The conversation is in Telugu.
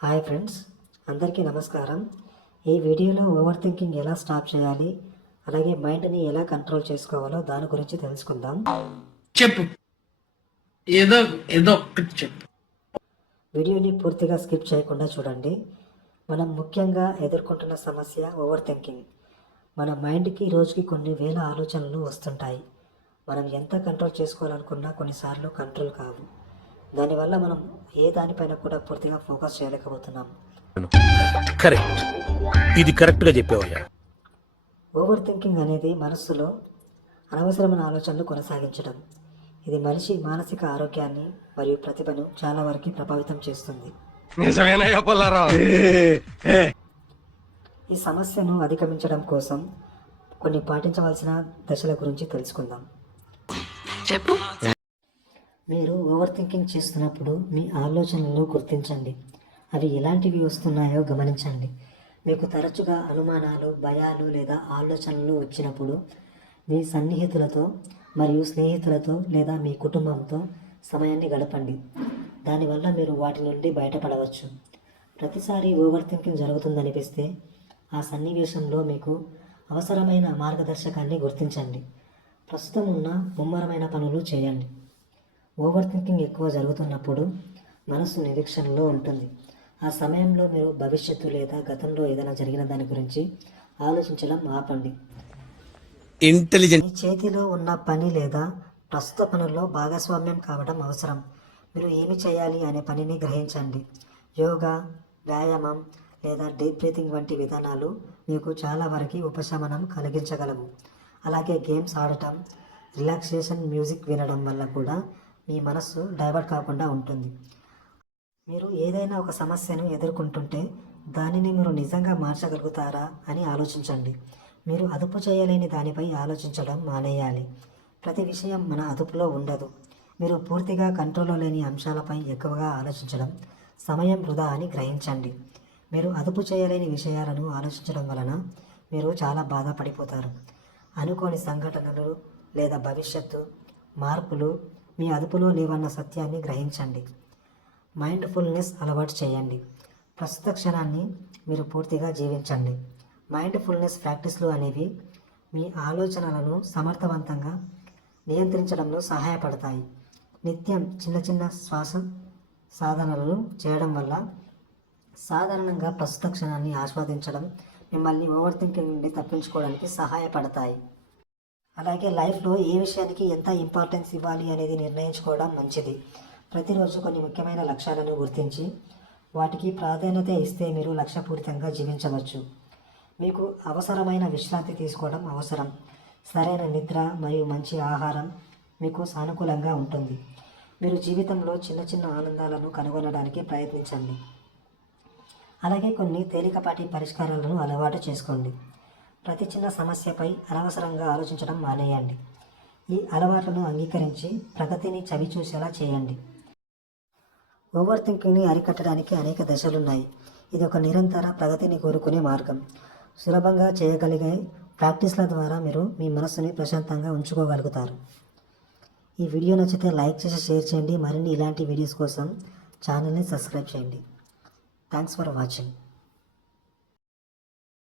హాయ్ ఫ్రెండ్స్ అందరికీ నమస్కారం. ఈ వీడియోలో ఓవర్ థింకింగ్ ఎలా స్టాప్ చేయాలి అలాగే మైండ్ని ఎలా కంట్రోల్ చేసుకోవాలో దాని గురించి తెలుసుకుందాం. చెప్పు. ఏదో ఏదో చెప్పు. వీడియోని పూర్తిగా స్కిప్ చేయకుండా చూడండి. మనం ముఖ్యంగా ఎదుర్కొంటున్న సమస్య ఓవర్ థింకింగ్ మన మైండ్కి రోజుకి కొన్ని వేల ఆలోచనలు వస్తుంటాయి. మనం ఎంత కంట్రోల్ చేసుకోవాలనుకున్నా కొన్నిసార్లు కంట్రోల్ కావు. దానివల్ల మనం ఏ దానిపైన కూడా పూర్తిగా ఫోకస్ చేయలేకపోతున్నాం. కరెక్ట్. ఇది కరెక్ట్గా చెప్పావయ్యా. ఓవర్ థింకింగ్ అనేది మనస్సులో అనవసరమైన ఆలోచనలు కొనసాగించడం. ఇది మనిషి మానసిక ఆరోగ్యాన్ని మరియు ప్రతిభను చాలా వరకు ప్రభావితం చేస్తుంది. ఈ సమస్యను అధిగమించడం కోసం కొన్ని పాటించవలసిన దశల గురించి తెలుసుకుందాం. చెప్పు. మీరు ఓవర్ థింకింగ్ చేస్తున్నప్పుడు మీ ఆలోచనలను గుర్తించండి. అవి ఎలాంటివి వస్తున్నాయో గమనించండి. మీకు తరచుగా అనుమానాలు భయాలు లేదా ఆలోచనలు వచ్చినప్పుడు మీ సన్నిహితులతో మరియు స్నేహితులతో లేదా మీ కుటుంబంతో సమయాన్ని గడపండి. దానివల్ల మీరు వాటి నుండి బయటపడవచ్చు. ప్రతిసారి ఓవర్ థింకింగ్ జరుగుతుందనిపిస్తే ఆ సన్నివేశంలో మీకు అవసరమైన మార్గదర్శకాన్ని గుర్తించండి. ప్రస్తుతం ఉన్న ముమ్మరమైన పనులు చేయండి. ఓవర్ థింకింగ్ ఎక్కువ జరుగుతున్నప్పుడు మనసు నిరీక్షణలో ఉంటుంది. ఆ సమయంలో మీరు భవిష్యత్తు లేదా గతంలో ఏదైనా జరిగిన దాని గురించి ఆలోచించడం ఆపండి. ఇంటెలిజెంట్ మీ చేతిలో ఉన్న పని లేదా ప్రస్తుత పనుల్లో భాగస్వామ్యం కావడం అవసరం. మీరు ఏమి చేయాలి అనే పనిని గ్రహించండి. యోగా వ్యాయామం లేదా డీప్ బ్రీతింగ్ వంటి విధానాలు మీకు చాలా వరకు ఉపశమనం కలిగించగలవు. అలాగే గేమ్స్ ఆడటం రిలాక్సేషన్ మ్యూజిక్ వినడం వల్ల కూడా మీ మనస్సు డైవర్ట్ కాకుండా ఉంటుంది. మీరు ఏదైనా ఒక సమస్యను ఎదుర్కొంటుంటే దానిని మీరు నిజంగా మార్చగలుగుతారా అని ఆలోచించండి. మీరు అదుపు చేయలేని దానిపై ఆలోచించడం మానేయాలి. ప్రతి విషయం మన అదుపులో ఉండదు. మీరు పూర్తిగా కంట్రోల్లో లేని అంశాలపై ఎక్కువగా ఆలోచించడం సమయం వృధా అని గ్రహించండి. మీరు అదుపు చేయలేని విషయాలను ఆలోచించడం వలన మీరు చాలా బాధపడిపోతారు. అనుకోని సంఘటనలు లేదా భవిష్యత్తు మార్పులు మీ అదుపులో లేవన్న సత్యాన్ని గ్రహించండి. మైండ్ఫుల్నెస్ అలవాటు చేయండి. ప్రస్తుత క్షణాన్ని మీరు పూర్తిగా జీవించండి. మైండ్ఫుల్నెస్ ప్రాక్టీస్లు అనేవి మీ ఆలోచనలను సమర్థవంతంగా నియంత్రించడంలో సహాయపడతాయి. నిత్యం చిన్న చిన్న శ్వాస సాధనలను చేయడం వల్ల సాధారణంగా ప్రస్తుత క్షణాన్ని ఆస్వాదించడం మిమ్మల్ని ఓవర్ థింకింగ్ నుండి తప్పించుకోవడానికి సహాయపడతాయి. అలాగే లైఫ్లో ఏ విషయానికి ఎంత ఇంపార్టెన్స్ ఇవ్వాలి అనేది నిర్ణయించుకోవడం మంచిది. ప్రతిరోజు కొన్ని ముఖ్యమైన లక్ష్యాలను గుర్తించి వాటికి ప్రాధాన్యత ఇస్తే మీరు లక్ష్యపూరితంగా జీవించవచ్చు. మీకు అవసరమైన విశ్రాంతి తీసుకోవడం అవసరం. సరైన నిద్ర మరియు మంచి ఆహారం మీకు సానుకూలంగా ఉంటుంది. మీరు జీవితంలో చిన్న చిన్న ఆనందాలను కనుగొనడానికి ప్రయత్నించండి. అలాగే కొన్ని తేలికపాటి పరిష్కారాలను అలవాటు చేసుకోండి. ప్రతి చిన్న సమస్యపై అనవసరంగా ఆలోచించడం మానేయండి. ఈ అలవాట్లను అంగీకరించి ప్రగతిని చవిచూసేలా చేయండి. ఓవర్ థింకింగ్ని అరికట్టడానికి అనేక దశలున్నాయి. ఇది ఒక నిరంతర ప్రగతిని కోరుకునే మార్గం. సులభంగా చేయగలిగే ప్రాక్టీస్ల ద్వారా మీరు మీ మనస్సుని ప్రశాంతంగా ఉంచుకోగలుగుతారు. ఈ వీడియో నచ్చితే లైక్ చేసి షేర్ చేయండి. మరిన్ని ఇలాంటి వీడియోస్ కోసం ఛానల్ని సబ్స్క్రైబ్ చేయండి. Thanks for watching.